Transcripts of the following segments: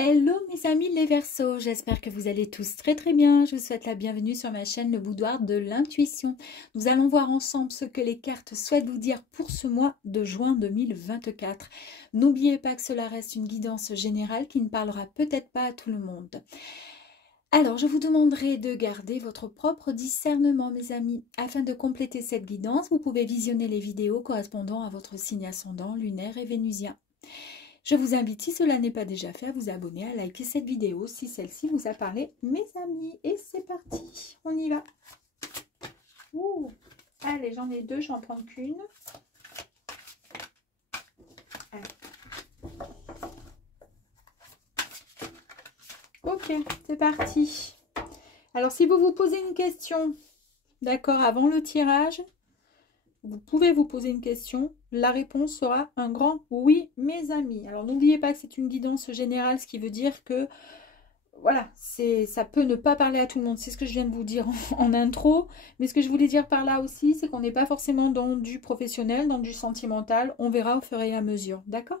Hello mes amis les Verseaux, j'espère que vous allez tous très très bien. Je vous souhaite la bienvenue sur ma chaîne Le Boudoir de l'Intuition. Nous allons voir ensemble ce que les cartes souhaitent vous dire pour ce mois de juin 2024. N'oubliez pas que cela reste une guidance générale qui ne parlera peut-être pas à tout le monde. Alors, je vous demanderai de garder votre propre discernement, mes amis. Afin de compléter cette guidance, vous pouvez visionner les vidéos correspondant à votre signe ascendant, lunaire et vénusien. Je vous invite, si cela n'est pas déjà fait, à vous abonner, à liker cette vidéo si celle-ci vous a parlé, mes amis. Et c'est parti, on y va. Ouh. Allez, j'en ai deux, j'en prends qu'une. Ok, c'est parti. Alors, si vous vous posez une question, d'accord, avant le tirage, vous pouvez vous poser une question. La réponse sera un grand oui, mes amis. Alors, n'oubliez pas que c'est une guidance générale, ce qui veut dire que, voilà, ça peut ne pas parler à tout le monde. C'est ce que je viens de vous dire en intro. Mais ce que je voulais dire par là aussi, c'est qu'on n'est pas forcément dans du professionnel, dans du sentimental. On verra au fur et à mesure, d'accord?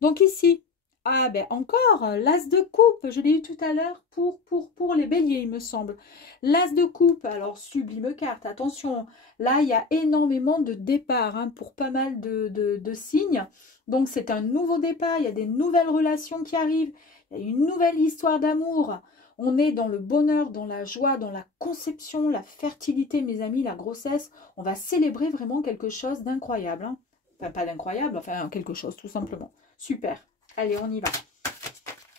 Donc ici, ah ben encore, l'as de coupe, je l'ai eu tout à l'heure pour les béliers, il me semble. L'as de coupe, alors sublime carte, attention, là il y a énormément de départs hein, pour pas mal de signes. Donc c'est un nouveau départ, il y a des nouvelles relations qui arrivent, il y a une nouvelle histoire d'amour. On est dans le bonheur, dans la joie, dans la conception, la fertilité, mes amis, la grossesse. On va célébrer vraiment quelque chose d'incroyable. Hein. Enfin, pas d'incroyable, enfin quelque chose tout simplement. Super. Allez, on y va.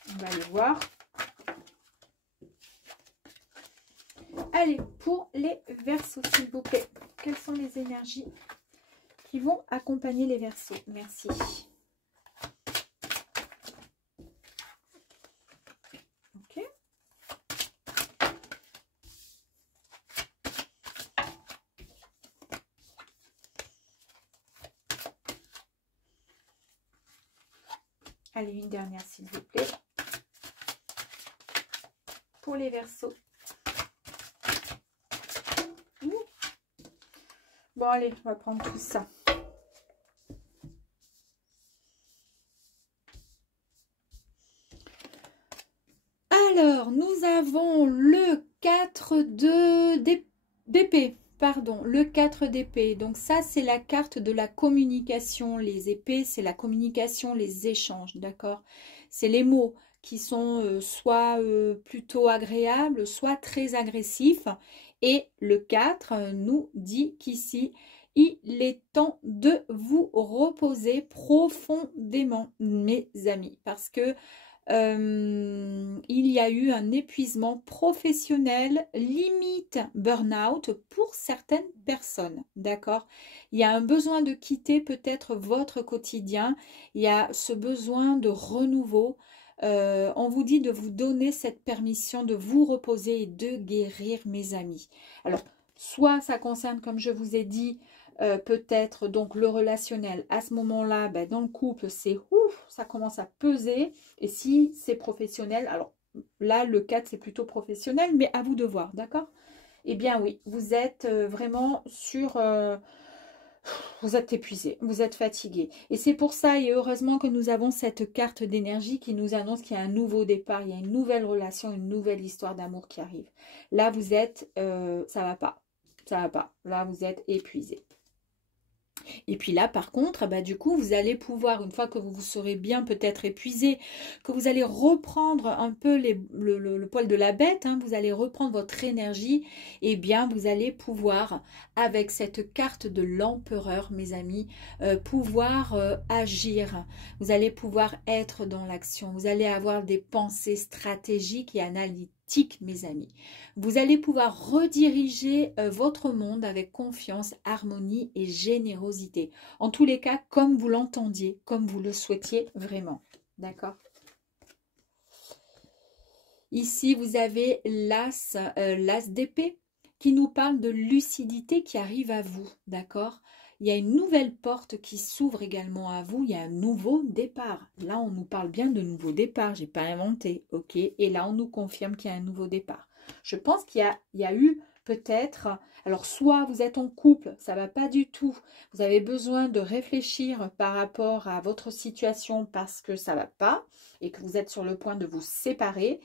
On va aller voir. Allez, pour les Verseaux, s'il vous plaît. Quelles sont les énergies qui vont accompagner les Verseaux? Merci. Ok. Allez, une dernière, s'il vous plaît. Pour les Verseaux. Bon, allez, on va prendre tout ça. Alors, nous avons le 4 d'épée. Pardon, le 4 d'épée. Donc ça, c'est la carte de la communication. Les épées, c'est la communication, les échanges, d'accord? C'est les mots qui sont soit plutôt agréables, soit très agressifs. Et le 4 nous dit qu'ici, il est temps de vous reposer profondément, mes amis. Parce que il y a eu un épuisement professionnel, limite burn-out pour certaines personnes, d'accord? Il y a un besoin de quitter peut-être votre quotidien, il y a ce besoin de renouveau. On vous dit de vous donner cette permission de vous reposer et de guérir, mes amis. Alors, soit ça concerne, comme je vous ai dit, peut-être donc le relationnel. À ce moment-là, ben, dans le couple, c'est ouf, ça commence à peser. Et si c'est professionnel, alors là, le 4, c'est plutôt professionnel, mais à vous de voir, d'accord? Eh bien oui, vous êtes vraiment sur... vous êtes épuisé, vous êtes fatigué. Et c'est pour ça, et heureusement que nous avons cette carte d'énergie qui nous annonce qu'il y a un nouveau départ, il y a une nouvelle relation, une nouvelle histoire d'amour qui arrive. Là, vous êtes... ça va pas. Ça va pas. Là, vous êtes épuisé. Et puis là, par contre, bah, du coup, vous allez pouvoir, une fois que vous vous serez bien peut-être épuisé, que vous allez reprendre un peu le poil de la bête, hein, vous allez reprendre votre énergie, et bien, vous allez pouvoir, avec cette carte de l'empereur, mes amis, pouvoir agir. Vous allez pouvoir être dans l'action. Vous allez avoir des pensées stratégiques et analytiques, mes amis. Vous allez pouvoir rediriger votre monde avec confiance, harmonie et générosité. En tous les cas, comme vous l'entendiez, comme vous le souhaitiez vraiment. D'accord? Ici, vous avez l'as d'épée qui nous parle de lucidité qui arrive à vous. D'accord? Il y a une nouvelle porte qui s'ouvre également à vous. Il y a un nouveau départ. Là, on nous parle bien de nouveau départ. Je n'ai pas inventé. Ok. Et là, on nous confirme qu'il y a un nouveau départ. Je pense qu'il y a eu peut-être. Alors, soit vous êtes en couple, ça va pas du tout. Vous avez besoin de réfléchir par rapport à votre situation parce que ça va pas et que vous êtes sur le point de vous séparer.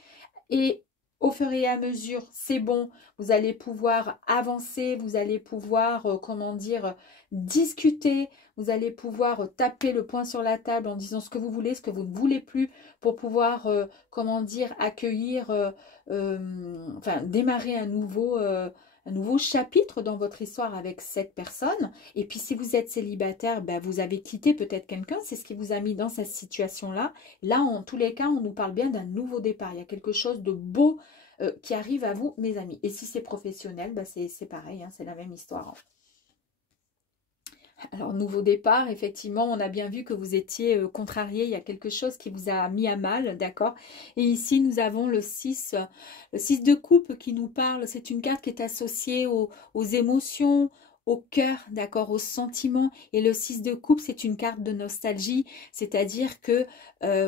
Et au fur et à mesure, c'est bon, vous allez pouvoir avancer, vous allez pouvoir, comment dire, discuter, vous allez pouvoir taper le poing sur la table en disant ce que vous voulez, ce que vous ne voulez plus, pour pouvoir, comment dire, accueillir, enfin, démarrer un nouveau chapitre dans votre histoire avec cette personne. Et puis, si vous êtes célibataire, ben, vous avez quitté peut-être quelqu'un, c'est ce qui vous a mis dans cette situation-là. Là, en tous les cas, on nous parle bien d'un nouveau départ. Il y a quelque chose de beau qui arrive à vous, mes amis. Et si c'est professionnel, ben c'est pareil, hein, c'est la même histoire. Alors, nouveau départ, effectivement, on a bien vu que vous étiez contrarié. Il y a quelque chose qui vous a mis à mal, d'accord? Et ici, nous avons le 6 de coupe qui nous parle. C'est une carte qui est associée aux émotions, au cœur, d'accord, aux sentiments. Et le 6 de coupe, c'est une carte de nostalgie, c'est-à-dire que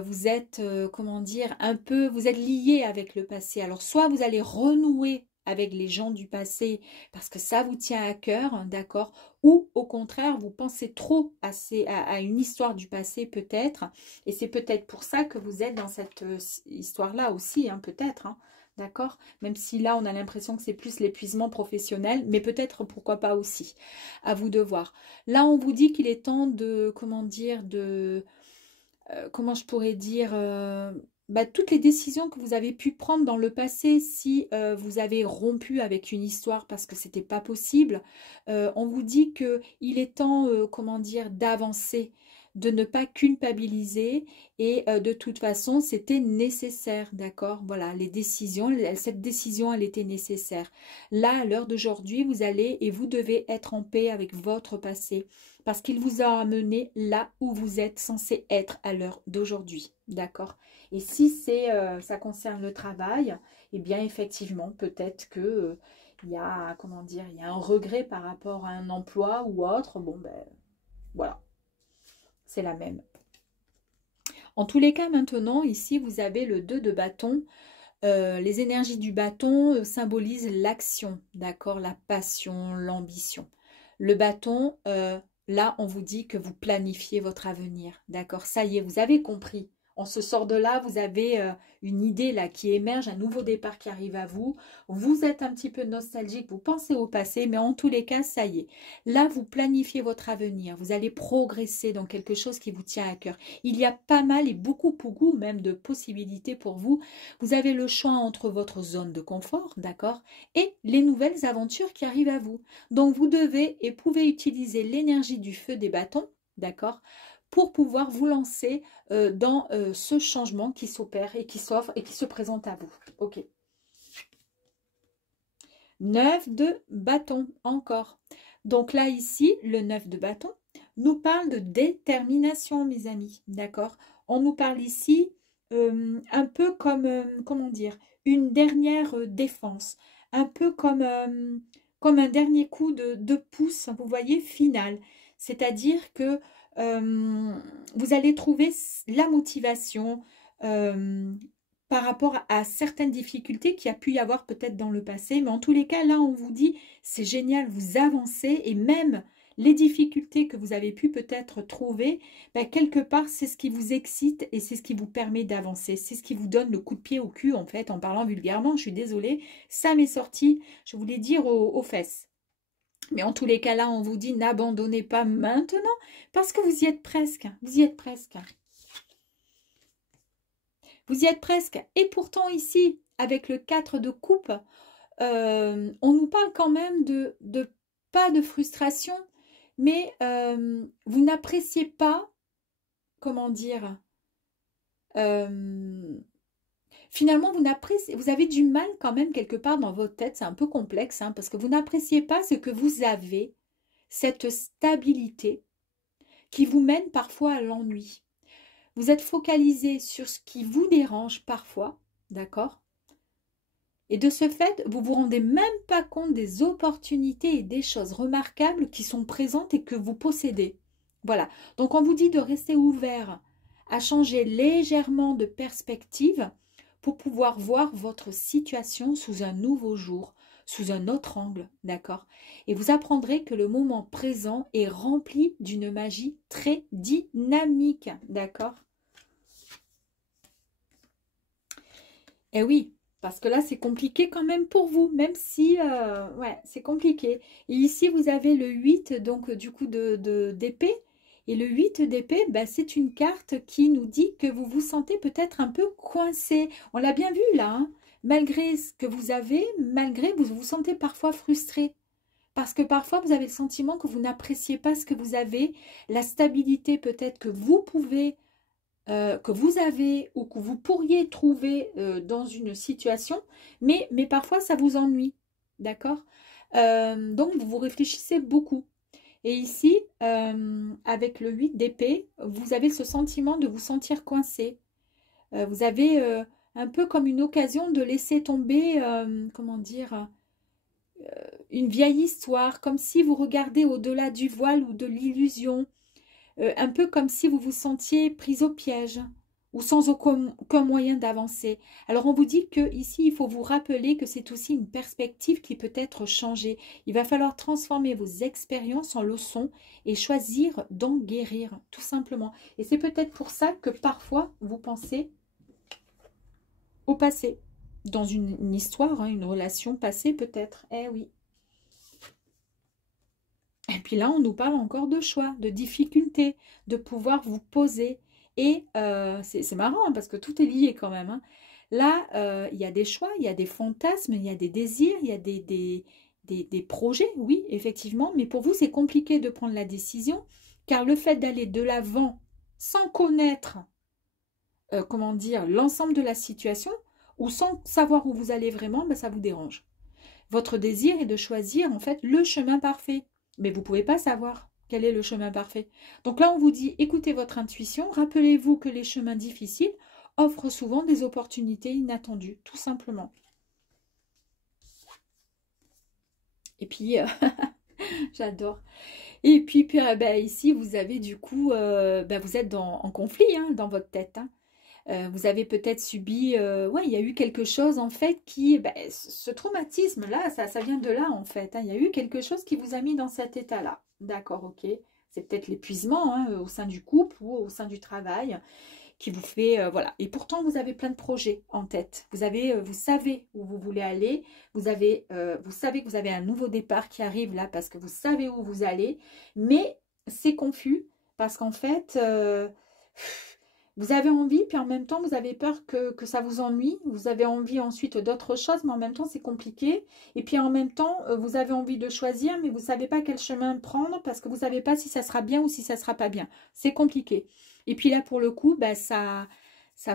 vous êtes, comment dire, un peu, vous êtes lié avec le passé. Alors, soit vous allez renouer avec les gens du passé parce que ça vous tient à cœur, d'accord, ou au contraire, vous pensez trop à une histoire du passé peut-être, et c'est peut-être pour ça que vous êtes dans cette histoire-là aussi, hein, peut-être, hein, d'accord, même si là on a l'impression que c'est plus l'épuisement professionnel, mais peut-être pourquoi pas aussi, à vous de voir. Là on vous dit qu'il est temps de, comment dire, comment je pourrais dire, bah, toutes les décisions que vous avez pu prendre dans le passé, si vous avez rompu avec une histoire parce que c'était pas possible, on vous dit que il est temps, comment dire, d'avancer, de ne pas culpabiliser et de toute façon, c'était nécessaire, d'accord? Voilà, les décisions, cette décision, elle était nécessaire. Là, à l'heure d'aujourd'hui, vous allez et vous devez être en paix avec votre passé parce qu'il vous a amené là où vous êtes censé être à l'heure d'aujourd'hui, d'accord? Et si ça concerne le travail, eh bien effectivement, peut-être que il y a, comment dire, il y a un regret par rapport à un emploi ou autre. Bon ben voilà, c'est la même. En tous les cas, maintenant, ici, vous avez le 2 de bâton. Les énergies du bâton symbolisent l'action, d'accord, la passion, l'ambition. Le bâton, là, on vous dit que vous planifiez votre avenir, d'accord. Ça y est, vous avez compris. On se sort de là, vous avez une idée là qui émerge, un nouveau départ qui arrive à vous. Vous êtes un petit peu nostalgique, vous pensez au passé, mais en tous les cas, ça y est. Là, vous planifiez votre avenir, vous allez progresser dans quelque chose qui vous tient à cœur. Il y a pas mal et beaucoup même de possibilités pour vous. Vous avez le choix entre votre zone de confort, d'accord, et les nouvelles aventures qui arrivent à vous. Donc, vous devez et pouvez utiliser l'énergie du feu des bâtons, d'accord, pour pouvoir vous lancer dans ce changement qui s'opère et qui s'offre et qui se présente à vous. Ok. 9 de bâton, encore. Donc là, ici, le 9 de bâton nous parle de détermination, mes amis, d'accord? On nous parle ici un peu comme, comment dire, une dernière défense, un peu comme un dernier coup de pouce, vous voyez, final. C'est-à-dire que vous allez trouver la motivation par rapport à certaines difficultés qu'il y a pu y avoir peut-être dans le passé. Mais en tous les cas, là, on vous dit, c'est génial, vous avancez et même les difficultés que vous avez pu peut-être trouver, ben, quelque part, c'est ce qui vous excite et c'est ce qui vous permet d'avancer. C'est ce qui vous donne le coup de pied au cul, en fait, en parlant vulgairement. Je suis désolée, ça m'est sorti, je voulais dire aux fesses. Mais en tous les cas, là, on vous dit, n'abandonnez pas maintenant, parce que vous y êtes presque. Vous y êtes presque. Vous y êtes presque. Et pourtant, ici, avec le 4 de coupe, on nous parle quand même de pas de frustration, mais vous n'appréciez pas, comment dire, finalement, vous avez du mal quand même quelque part dans votre tête, c'est un peu complexe, hein, parce que vous n'appréciez pas ce que vous avez, cette stabilité qui vous mène parfois à l'ennui. Vous êtes focalisé sur ce qui vous dérange parfois, d'accord? Et de ce fait, vous ne vous rendez même pas compte des opportunités et des choses remarquables qui sont présentes et que vous possédez. Voilà, donc on vous dit de rester ouvert, à changer légèrement de perspective pour pouvoir voir votre situation sous un nouveau jour, sous un autre angle, d'accord? Et vous apprendrez que le moment présent est rempli d'une magie très dynamique, d'accord? Eh oui, parce que là, c'est compliqué quand même pour vous, même si, ouais, c'est compliqué. Et ici, vous avez le 8, donc du coup, d'épée. Et le 8 d'épée, bah, c'est une carte qui nous dit que vous vous sentez peut-être un peu coincé. On l'a bien vu là, hein. Malgré ce que vous avez, malgré, vous vous sentez parfois frustré. Parce que parfois, vous avez le sentiment que vous n'appréciez pas ce que vous avez, la stabilité peut-être que vous pouvez que vous avez ou que vous pourriez trouver dans une situation, mais parfois ça vous ennuie, d'accord? Donc vous réfléchissez beaucoup. Et ici, avec le 8 d'épée, vous avez ce sentiment de vous sentir coincé. Vous avez un peu comme une occasion de laisser tomber, comment dire, une vieille histoire, comme si vous regardez au-delà du voile ou de l'illusion. Un peu comme si vous vous sentiez prise au piège ou sans aucun moyen d'avancer. Alors on vous dit que ici il faut vous rappeler que c'est aussi une perspective qui peut être changée. Il va falloir transformer vos expériences en leçons et choisir d'en guérir, tout simplement. Et c'est peut-être pour ça que parfois vous pensez au passé, dans une histoire, hein, une relation passée peut-être. Eh oui. Et puis là, on nous parle encore de choix, de difficultés, de pouvoir vous poser. Et c'est marrant hein, parce que tout est lié quand même. Hein. Là, il y a des choix, il y a des fantasmes, il y a des désirs, il y a des projets, oui, effectivement. Mais pour vous, c'est compliqué de prendre la décision car le fait d'aller de l'avant sans connaître, comment dire, l'ensemble de la situation ou sans savoir où vous allez vraiment, ben, ça vous dérange. Votre désir est de choisir en fait le chemin parfait. Mais vous ne pouvez pas savoir quel est le chemin parfait. Donc là, on vous dit, écoutez votre intuition. Rappelez-vous que les chemins difficiles offrent souvent des opportunités inattendues, tout simplement. Et puis, j'adore. Et puis, ben, ici, vous avez du coup, ben, vous êtes en conflit hein, dans votre tête. Hein. Vous avez peut-être subi, ouais, il y a eu quelque chose en fait qui, ben, ce traumatisme-là, ça vient de là en fait. Hein. Il y a eu quelque chose qui vous a mis dans cet état-là. D'accord, ok. C'est peut-être l'épuisement hein, au sein du couple ou au sein du travail qui vous fait, voilà. Et pourtant, vous avez plein de projets en tête. Vous savez où vous voulez aller. Vous savez que vous avez un nouveau départ qui arrive là parce que vous savez où vous allez. Mais c'est confus parce qu'en fait... vous avez envie, puis en même temps, vous avez peur que ça vous ennuie. Vous avez envie ensuite d'autres choses, mais en même temps, c'est compliqué. Et puis en même temps, vous avez envie de choisir, mais vous ne savez pas quel chemin prendre parce que vous ne savez pas si ça sera bien ou si ça ne sera pas bien. C'est compliqué. Et puis là, pour le coup, bah, ça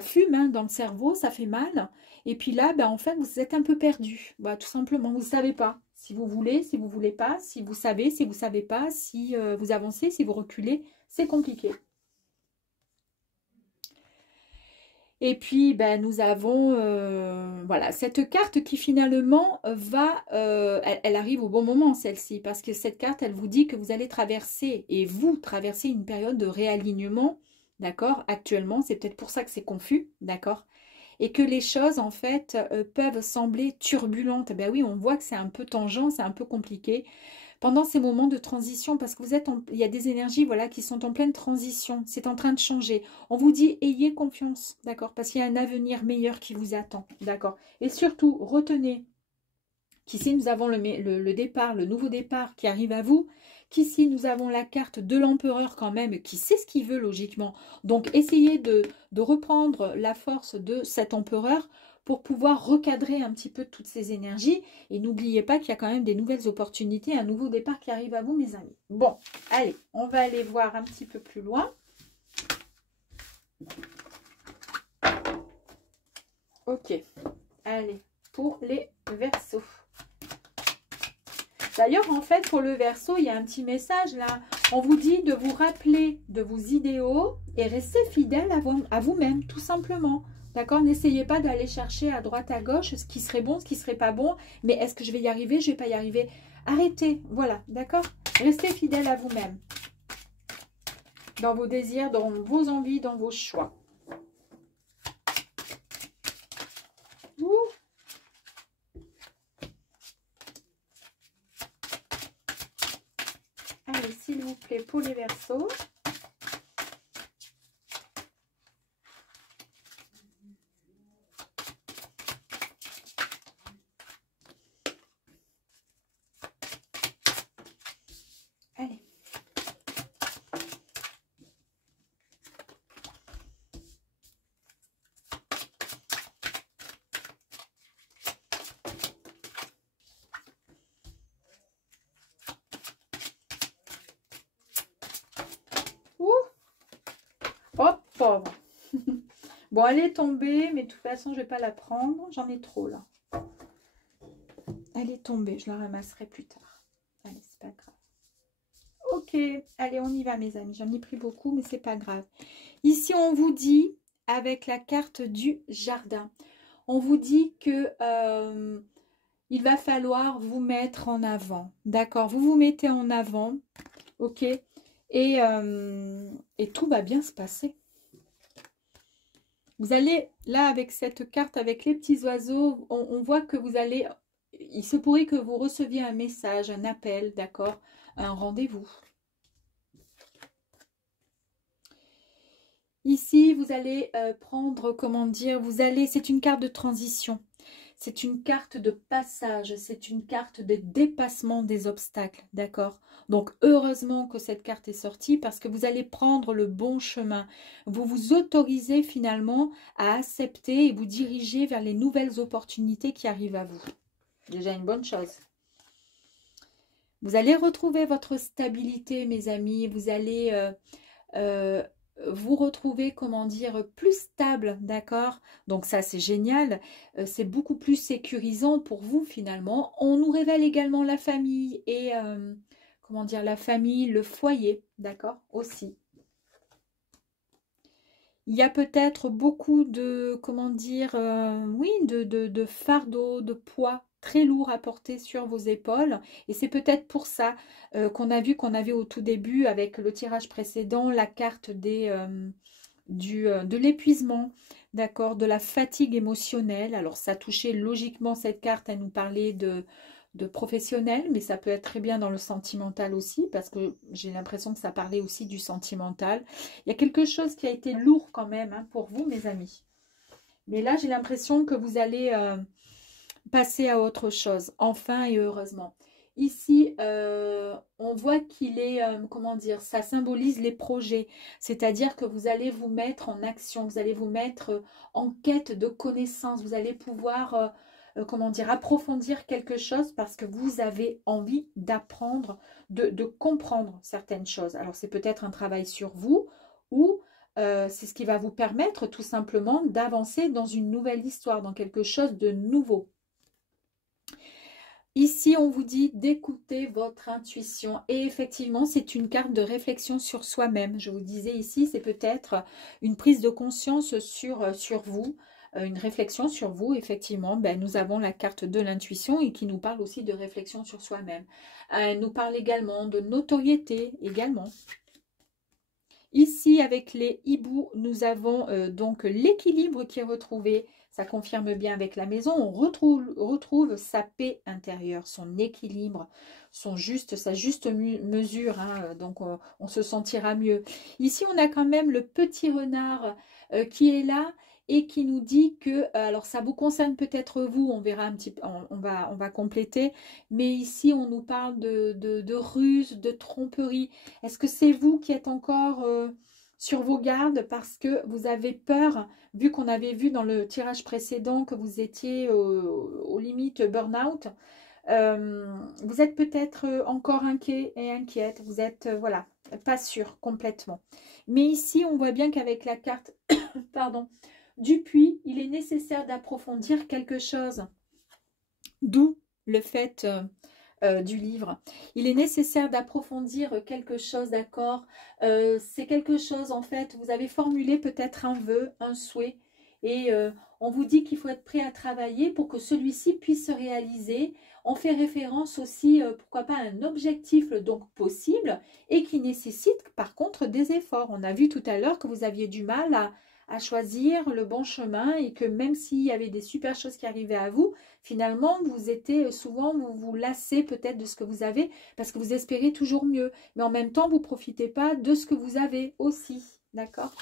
fume hein, dans le cerveau, ça fait mal. Et puis là, bah, en fait, vous êtes un peu perdu. Bah, tout simplement, vous ne savez pas si vous voulez, si vous ne voulez pas, si vous savez, si vous ne savez pas, si vous avancez, si vous reculez. C'est compliqué. Et puis, ben, nous avons voilà, cette carte qui finalement elle arrive au bon moment, celle-ci, parce que cette carte, elle vous dit que vous allez traverser, et vous traversez une période de réalignement, d'accord, actuellement, c'est peut-être pour ça que c'est confus, d'accord, et que les choses, en fait, peuvent sembler turbulentes. Ben oui, on voit que c'est un peu tangent, c'est un peu compliqué, pendant ces moments de transition, parce que il y a des énergies voilà, qui sont en pleine transition, c'est en train de changer. On vous dit, ayez confiance, d'accord, parce qu'il y a un avenir meilleur qui vous attend, d'accord. Et surtout, retenez qu'ici, nous avons le départ, le nouveau départ qui arrive à vous, qu'ici, nous avons la carte de l'empereur quand même, qui sait ce qu'il veut logiquement. Donc, essayez de reprendre la force de cet empereur pour pouvoir recadrer un petit peu toutes ces énergies. Et n'oubliez pas qu'il y a quand même des nouvelles opportunités, un nouveau départ qui arrive à vous, mes amis. Bon, allez, on va aller voir un petit peu plus loin. Ok, allez, pour les Verseaux. D'ailleurs, en fait, pour le Verseau, il y a un petit message là. On vous dit de vous rappeler de vos idéaux et rester fidèle à vous-même, tout simplement. D'accord? N'essayez pas d'aller chercher à droite, à gauche ce qui serait bon, ce qui serait pas bon. Mais est-ce que je vais y arriver? Je vais pas y arriver. Arrêtez. Voilà. D'accord? Restez fidèle à vous-même. Dans vos désirs, dans vos envies, dans vos choix. Ouh. Ok, pour les Verseaux. Allez. Ouh. Hop, pauvre. Bon, elle est tombée, mais de toute façon, je vais pas la prendre. J'en ai trop, là. Elle est tombée, je la ramasserai plus tard. Allez, c'est pas grave. Ok, allez, on y va, mes amis. J'en ai pris beaucoup, mais c'est pas grave. Ici, on vous dit, avec la carte du jardin, on vous dit que il va falloir vous mettre en avant. D'accord? Vous vous mettez en avant, ok? Et tout va bien se passer. Vous allez, là, avec cette carte, avec les petits oiseaux, on voit que vous allez... Il se pourrait que vous receviez un message, un appel, d'accord? Un rendez-vous. Ici, vous allez prendre, comment dire, vous allez... C'est une carte de transition. C'est une carte de passage. C'est une carte de dépassement des obstacles, d'accord? Donc, heureusement que cette carte est sortie parce que vous allez prendre le bon chemin. Vous vous autorisez finalement à accepter et vous diriger vers les nouvelles opportunités qui arrivent à vous. Déjà une bonne chose. Vous allez retrouver votre stabilité, mes amis. Vous allez vous retrouver, comment dire, plus stable, d'accord? Donc ça, c'est génial. C'est beaucoup plus sécurisant pour vous, finalement. On nous révèle également la famille et, comment dire, la famille, le foyer, d'accord? Aussi. Il y a peut-être beaucoup de, comment dire, oui, de fardeau, de poids très lourd à porter sur vos épaules. Et c'est peut-être pour ça qu'on a vu qu'on avait au tout début, avec le tirage précédent, la carte de l'épuisement, d'accord, de la fatigue émotionnelle. Alors, ça touchait logiquement cette carte à nous parler de professionnel, mais ça peut être très bien dans le sentimental aussi, parce que j'ai l'impression que ça parlait aussi du sentimental. Il y a quelque chose qui a été lourd quand même hein, pour vous, mes amis. Mais là, j'ai l'impression que vous allez passer à autre chose, enfin et heureusement. Ici, on voit qu'il est, comment dire, ça symbolise les projets. C'est-à-dire que vous allez vous mettre en action, vous allez vous mettre en quête de connaissances. Vous allez pouvoir, comment dire, approfondir quelque chose parce que vous avez envie d'apprendre, de comprendre certaines choses. Alors, c'est peut-être un travail sur vous ou c'est ce qui va vous permettre tout simplement d'avancer dans une nouvelle histoire, dans quelque chose de nouveau. Ici, on vous dit d'écouter votre intuition. Et effectivement, c'est une carte de réflexion sur soi-même. Je vous disais ici, c'est peut-être une prise de conscience sur vous, une réflexion sur vous. Effectivement, ben, nous avons la carte de l'intuition et qui nous parle aussi de réflexion sur soi-même. Elle nous parle également de notoriété, également. Ici, avec les hiboux, nous avons donc l'équilibre qui est retrouvé. Ça confirme bien avec la maison. On retrouve sa paix intérieure, son équilibre, sa juste mesure. Hein, donc, on se sentira mieux. Ici, on a quand même le petit renard qui est là et qui nous dit que, alors ça vous concerne peut-être vous, on verra un petit peu, on va compléter. Mais ici, on nous parle de ruse, de tromperie. Est-ce que c'est vous qui êtes encore sur vos gardes parce que vous avez peur, vu qu'on avait vu dans le tirage précédent que vous étiez aux limites burn-out, vous êtes peut-être encore inquiet et inquiète, vous êtes, voilà, pas sûr complètement. Mais ici, on voit bien qu'avec la carte, pardon, du puits, il est nécessaire d'approfondir quelque chose. D'où le fait du livre. Il est nécessaire d'approfondir quelque chose, d'accord? C'est quelque chose, en fait, vous avez formulé peut-être un vœu, un souhait, et on vous dit qu'il faut être prêt à travailler pour que celui-ci puisse se réaliser. On fait référence aussi, pourquoi pas, à un objectif donc possible et qui nécessite par contre des efforts. On a vu tout à l'heure que vous aviez du mal à choisir le bon chemin et que même s'il y avait des super choses qui arrivaient à vous, finalement, vous étiez souvent, vous vous lassez peut-être de ce que vous avez parce que vous espérez toujours mieux. Mais en même temps, vous ne profitez pas de ce que vous avez aussi. D'accord?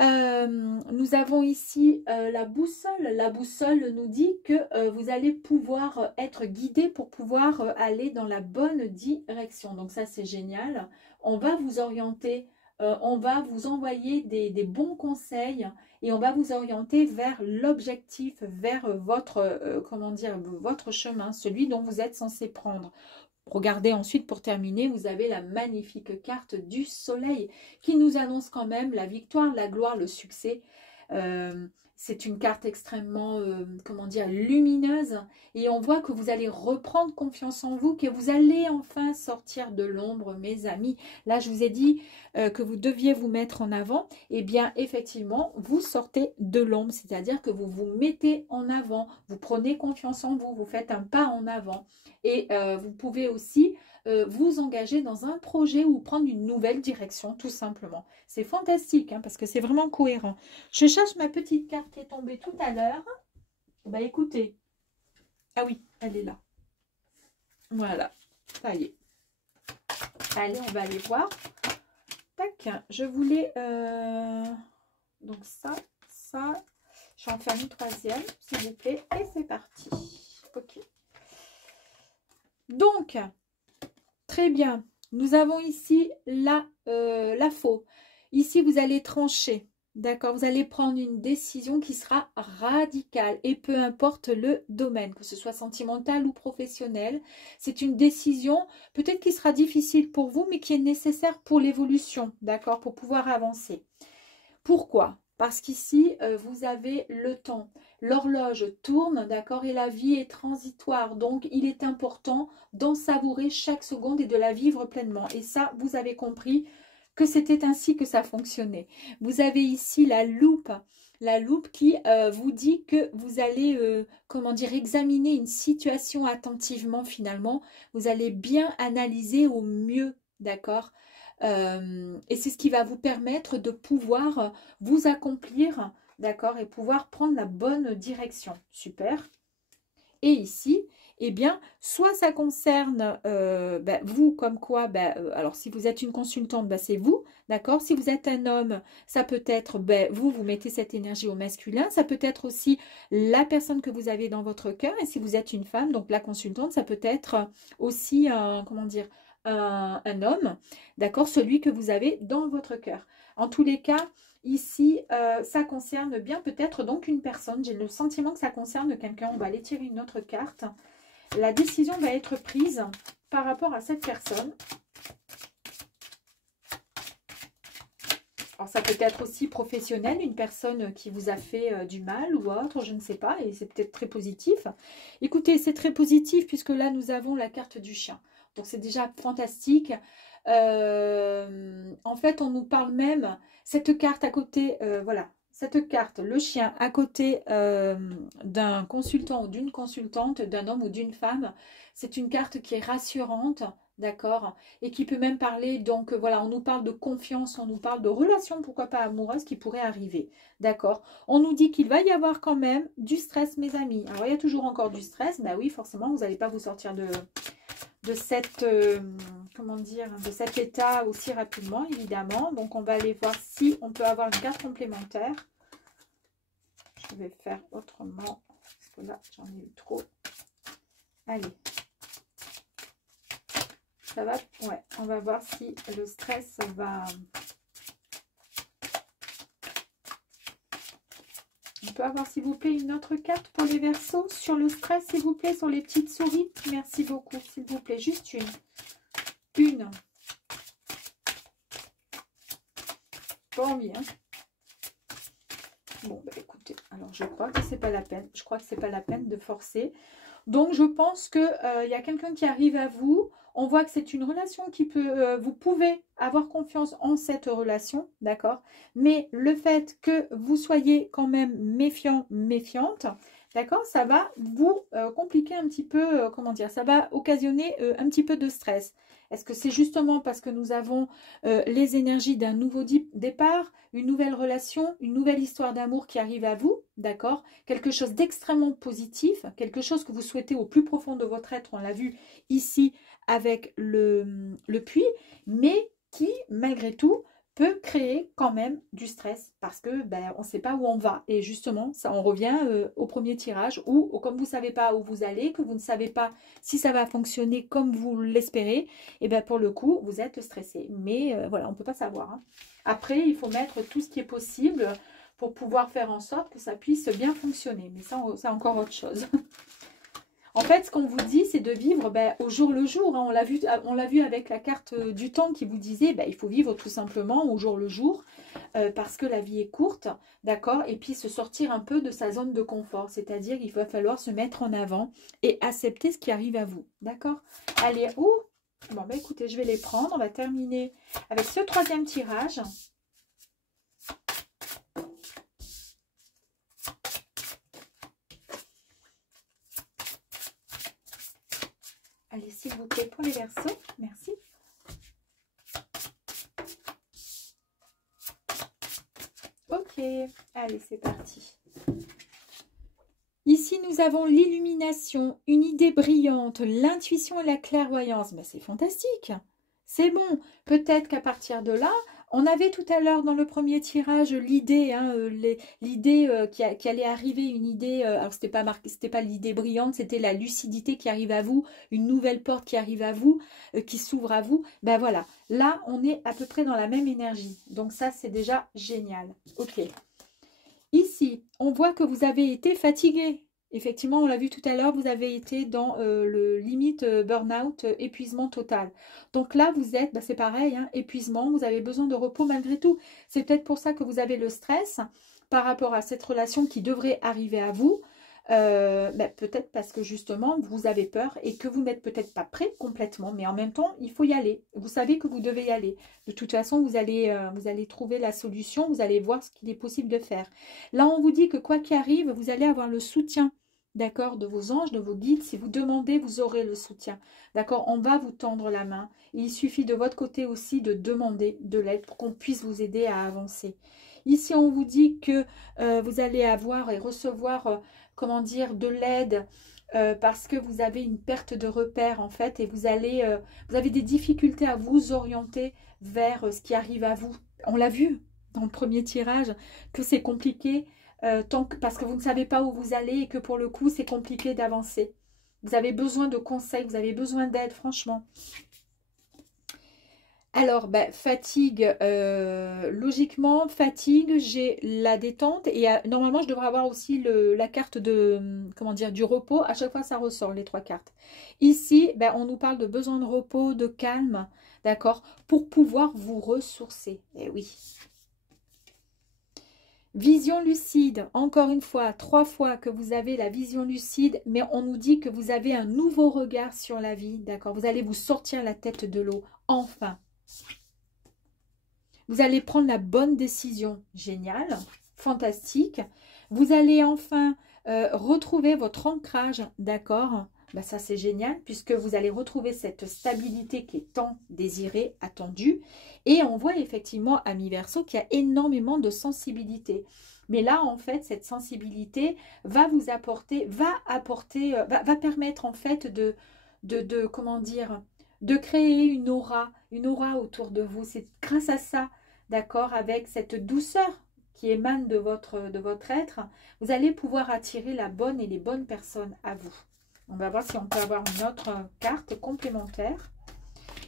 Nous avons ici la boussole. La boussole nous dit que vous allez pouvoir être guidé pour pouvoir aller dans la bonne direction. Donc ça, c'est génial. On va vous orienter, on va vous envoyer des bons conseils et on va vous orienter vers l'objectif, vers votre, comment dire, votre chemin, celui dont vous êtes censé prendre. Regardez ensuite, pour terminer, vous avez la magnifique carte du soleil qui nous annonce quand même la victoire, la gloire, le succès. C'est une carte extrêmement, comment dire, lumineuse. Et on voit que vous allez reprendre confiance en vous, que vous allez enfin sortir de l'ombre, mes amis. Là, je vous ai dit que vous deviez vous mettre en avant. Eh bien, effectivement, vous sortez de l'ombre, c'est-à-dire que vous vous mettez en avant. Vous prenez confiance en vous, vous faites un pas en avant. Et vous pouvez aussi vous engager dans un projet ou prendre une nouvelle direction, tout simplement. C'est fantastique, hein, parce que c'est vraiment cohérent. Je cherche ma petite carte qui est tombée tout à l'heure. Bah écoutez. Ah oui, elle est là. Voilà, ça y est. Allez, on va aller voir. Tac, je voulais... Donc ça. Je en fais une troisième, s'il vous plaît. Et c'est parti. Ok. Donc, très bien. Nous avons ici la faux. Ici, vous allez trancher. D'accord? Vous allez prendre une décision qui sera radicale. Et peu importe le domaine, que ce soit sentimental ou professionnel. C'est une décision peut-être qui sera difficile pour vous, mais qui est nécessaire pour l'évolution. D'accord? Pour pouvoir avancer. Pourquoi? Parce qu'ici, vous avez le temps. L'horloge tourne, d'accord, et la vie est transitoire. Donc, il est important d'en savourer chaque seconde et de la vivre pleinement. Et ça, vous avez compris que c'était ainsi que ça fonctionnait. Vous avez ici la loupe qui vous dit que vous allez, comment dire, examiner une situation attentivement finalement. Vous allez bien analyser au mieux, d'accord? Et c'est ce qui va vous permettre de pouvoir vous accomplir, d'accord, et pouvoir prendre la bonne direction. Super. Et ici, eh bien, soit ça concerne vous, comme quoi, alors si vous êtes une consultante, c'est vous, d'accord. Si vous êtes un homme, ça peut être, vous mettez cette énergie au masculin. Ça peut être aussi la personne que vous avez dans votre cœur. Et si vous êtes une femme, donc la consultante, ça peut être aussi, comment dire, un homme, d'accord, celui que vous avez dans votre cœur. En tous les cas, ici, ça concerne bien peut-être donc une personne. J'ai le sentiment que ça concerne quelqu'un. On va aller tirer une autre carte. La décision va être prise par rapport à cette personne. Alors, ça peut être aussi professionnel, une personne qui vous a fait du mal ou autre, je ne sais pas, et c'est peut-être très positif. Écoutez, c'est très positif puisque là, nous avons la carte du chien. Donc, c'est déjà fantastique. En fait, on nous parle même, cette carte à côté, voilà, cette carte, le chien à côté d'un consultant ou d'une consultante, d'un homme ou d'une femme, c'est une carte qui est rassurante, d'accord, et qui peut même parler, donc voilà, on nous parle de confiance, on nous parle de relations, pourquoi pas amoureuses, qui pourraient arriver, d'accord. On nous dit qu'il va y avoir quand même du stress, mes amis. Alors, il y a toujours encore du stress, oui, forcément, vous n'allez pas vous sortir de cette, comment dire, de cet état aussi rapidement, évidemment. Donc, on va aller voir si on peut avoir une carte complémentaire. Je vais faire autrement, parce que là, j'en ai eu trop. Allez. Ça va? Ouais, on va voir si le stress va... On peut avoir, s'il vous plaît, une autre carte pour les Verseaux sur le stress, s'il vous plaît, sur les petites souris. Merci beaucoup, s'il vous plaît. Juste une. Une. Pas envie, hein. Bon, écoutez, alors je crois que c'est pas la peine. Je crois que c'est pas la peine de forcer. Donc, je pense qu'il y a quelqu'un qui arrive à vous. On voit que c'est une relation qui peut... vous pouvez avoir confiance en cette relation, d'accord? Mais le fait que vous soyez quand même méfiant, méfiante, d'accord? Ça va vous compliquer un petit peu, comment dire? Ça va occasionner un petit peu de stress. Est-ce que c'est justement parce que nous avons les énergies d'un nouveau départ, une nouvelle relation, une nouvelle histoire d'amour qui arrive à vous, d'accord? Quelque chose d'extrêmement positif, quelque chose que vous souhaitez au plus profond de votre être, on l'a vu ici avec le puits, mais qui, malgré tout, peut créer quand même du stress parce que ben, on ne sait pas où on va. Et justement, ça, on revient au premier tirage où, comme vous ne savez pas où vous allez, que vous ne savez pas si ça va fonctionner comme vous l'espérez, et ben pour le coup, vous êtes stressé. Mais voilà, on ne peut pas savoir. Hein. Après, il faut mettre tout ce qui est possible pour pouvoir faire en sorte que ça puisse bien fonctionner. Mais ça, c'est encore autre chose. En fait, ce qu'on vous dit, c'est de vivre ben, au jour le jour. Hein. On l'a vu avec la carte du temps qui vous disait ben, il faut vivre tout simplement au jour le jour parce que la vie est courte, d'accord? Et puis se sortir un peu de sa zone de confort. C'est-à-dire qu'il va falloir se mettre en avant et accepter ce qui arrive à vous, d'accord? Allez, bon, ben, écoutez, je vais les prendre. On va terminer avec ce troisième tirage. Allez, s'il vous plaît, pour les Verseaux. Merci. Ok, allez, c'est parti. Ici, nous avons l'illumination, une idée brillante, l'intuition et la clairvoyance. Ben, c'est fantastique. C'est bon. Peut-être qu'à partir de là, on avait tout à l'heure dans le premier tirage l'idée, hein, l'idée qui allait arriver, une idée, alors c'était pas marqué, c'était pas l'idée brillante, c'était la lucidité qui arrive à vous, une nouvelle porte qui arrive à vous, qui s'ouvre à vous. Ben voilà, là on est à peu près dans la même énergie. Donc ça c'est déjà génial. Ok. Ici, on voit que vous avez été fatigué. Effectivement, on l'a vu tout à l'heure, vous avez été dans le limite burn-out, épuisement total. Donc là, vous êtes, bah, c'est pareil, hein, épuisement, vous avez besoin de repos malgré tout. C'est peut-être pour ça que vous avez le stress par rapport à cette relation qui devrait arriver à vous. Bah, peut-être parce que justement, vous avez peur et que vous n'êtes peut-être pas prêt complètement, mais en même temps, il faut y aller. Vous savez que vous devez y aller. De toute façon, vous allez trouver la solution, vous allez voir ce qu'il est possible de faire. Là, on vous dit que quoi qu'il arrive, vous allez avoir le soutien, d'accord, de vos anges, de vos guides. Si vous demandez, vous aurez le soutien, d'accord. On va vous tendre la main. Il suffit de votre côté aussi de demander de l'aide pour qu'on puisse vous aider à avancer. Ici, on vous dit que vous allez avoir et recevoir, comment dire, de l'aide parce que vous avez une perte de repère en fait et vous avez des difficultés à vous orienter vers ce qui arrive à vous. On l'a vu dans le premier tirage que c'est compliqué parce que vous ne savez pas où vous allez et que pour le coup c'est compliqué d'avancer. Vous avez besoin de conseils, vous avez besoin d'aide franchement. Alors, bah, fatigue, logiquement, fatigue, j'ai la détente et normalement, je devrais avoir aussi la carte de, comment dire, du repos. À chaque fois, ça ressort, les trois cartes. Ici, bah, on nous parle de besoin de repos, de calme, d'accord, pour pouvoir vous ressourcer. Eh oui. Vision lucide, encore une fois, 3 fois que vous avez la vision lucide, mais on nous dit que vous avez un nouveau regard sur la vie, d'accord. Vous allez vous sortir la tête de l'eau, enfin. Vous allez prendre la bonne décision. Génial, fantastique. Vous allez enfin retrouver votre ancrage, d'accord? Ben, ça, c'est génial puisque vous allez retrouver cette stabilité qui est tant désirée, attendue. Et on voit effectivement, ami Verseau, qu'il y a énormément de sensibilité. Mais là, en fait, cette sensibilité va vous apporter, va permettre en fait comment dire, de créer une aura autour de vous. C'est grâce à ça, d'accord, avec cette douceur qui émane de votre être, vous allez pouvoir attirer la bonne et les bonnes personnes à vous. On va voir si on peut avoir une autre carte complémentaire.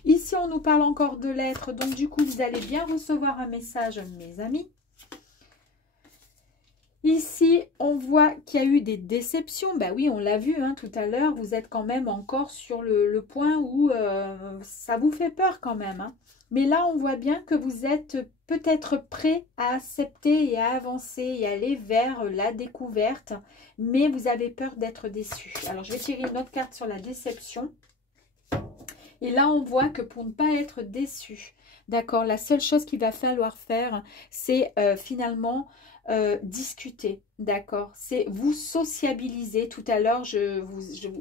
Ici, on nous parle encore de l'être, donc du coup, vous allez bien recevoir un message, mes amis. Ici, on voit qu'il y a eu des déceptions. Ben oui, on l'a vu hein, tout à l'heure. Vous êtes quand même encore sur le point où ça vous fait peur quand même. Hein. Mais là, on voit bien que vous êtes peut-être prêt à accepter et à avancer et aller vers la découverte. Mais vous avez peur d'être déçu. Alors, je vais tirer une autre carte sur la déception. Et là, on voit que pour ne pas être déçu, d'accord, la seule chose qu'il va falloir faire, c'est finalement discuter, d'accord? C'est vous sociabiliser. Tout à l'heure,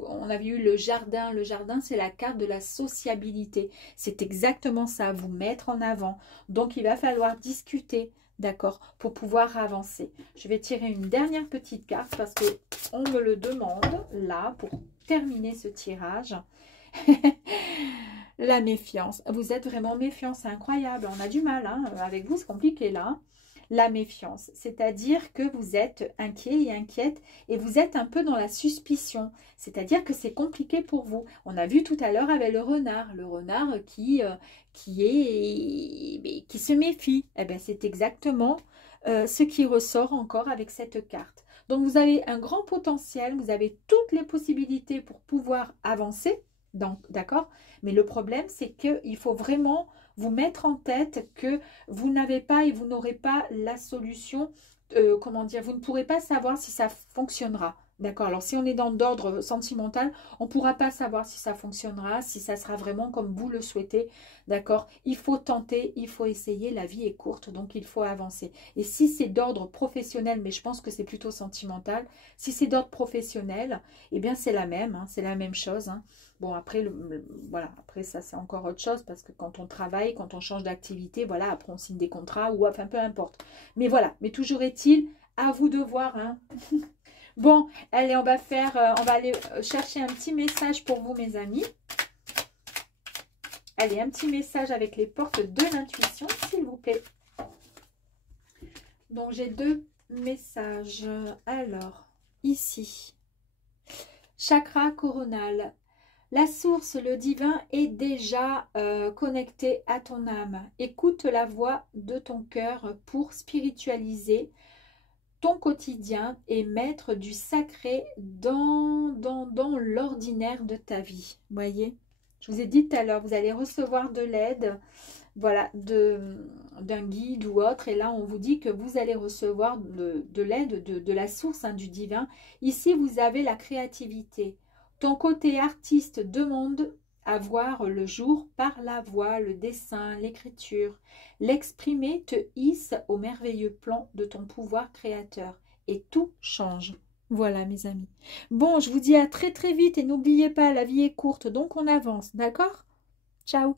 on avait eu le jardin. Le jardin, c'est la carte de la sociabilité. C'est exactement ça, vous mettre en avant. Donc, il va falloir discuter, d'accord, pour pouvoir avancer. Je vais tirer une dernière petite carte parce que on me le demande, là, pour terminer ce tirage. La méfiance. Vous êtes vraiment méfiant, c'est incroyable. On a du mal, hein. Avec vous, c'est compliqué, là. La méfiance, c'est-à-dire que vous êtes inquiet et inquiète et vous êtes un peu dans la suspicion, c'est-à-dire que c'est compliqué pour vous. On a vu tout à l'heure avec le renard qui se méfie. Eh bien, c'est exactement ce qui ressort encore avec cette carte. Donc, vous avez un grand potentiel, vous avez toutes les possibilités pour pouvoir avancer, d'accord? Mais le problème, c'est qu'il faut vraiment vous mettre en tête que vous n'avez pas et vous n'aurez pas la solution, comment dire, vous ne pourrez pas savoir si ça fonctionnera. D'accord? Alors, si on est dans l'ordre sentimental, on ne pourra pas savoir si ça fonctionnera, si ça sera vraiment comme vous le souhaitez. D'accord? Il faut tenter, il faut essayer. La vie est courte, donc il faut avancer. Et si c'est d'ordre professionnel, mais je pense que c'est plutôt sentimental, si c'est d'ordre professionnel, eh bien, c'est la même, hein, c'est la même chose, hein. Bon, après, voilà, après ça, c'est encore autre chose parce que quand on travaille, quand on change d'activité, voilà, après on signe des contrats ou enfin, peu importe. Mais voilà, mais toujours est-il, à vous de voir, hein. Bon, allez, on va aller chercher un petit message pour vous, mes amis. Allez, un petit message avec les portes de l'intuition, s'il vous plaît. Donc, j'ai 2 messages. Alors, ici, chakra coronal. La source, le divin, est déjà connecté à ton âme. Écoute la voix de ton cœur pour spiritualiser ton quotidien et mettre du sacré dans l'ordinaire de ta vie. Voyez, je vous ai dit tout à l'heure, vous allez recevoir de l'aide, voilà, d'un guide ou autre. Et là, on vous dit que vous allez recevoir de l'aide de la source, hein, du divin. Ici, vous avez la créativité. Ton côté artiste demande à voir le jour par la voix, le dessin, l'écriture. L'exprimer te hisse au merveilleux plan de ton pouvoir créateur. Et tout change. Voilà, mes amis. Bon, je vous dis à très très vite et n'oubliez pas, la vie est courte, donc on avance, d'accord? Ciao!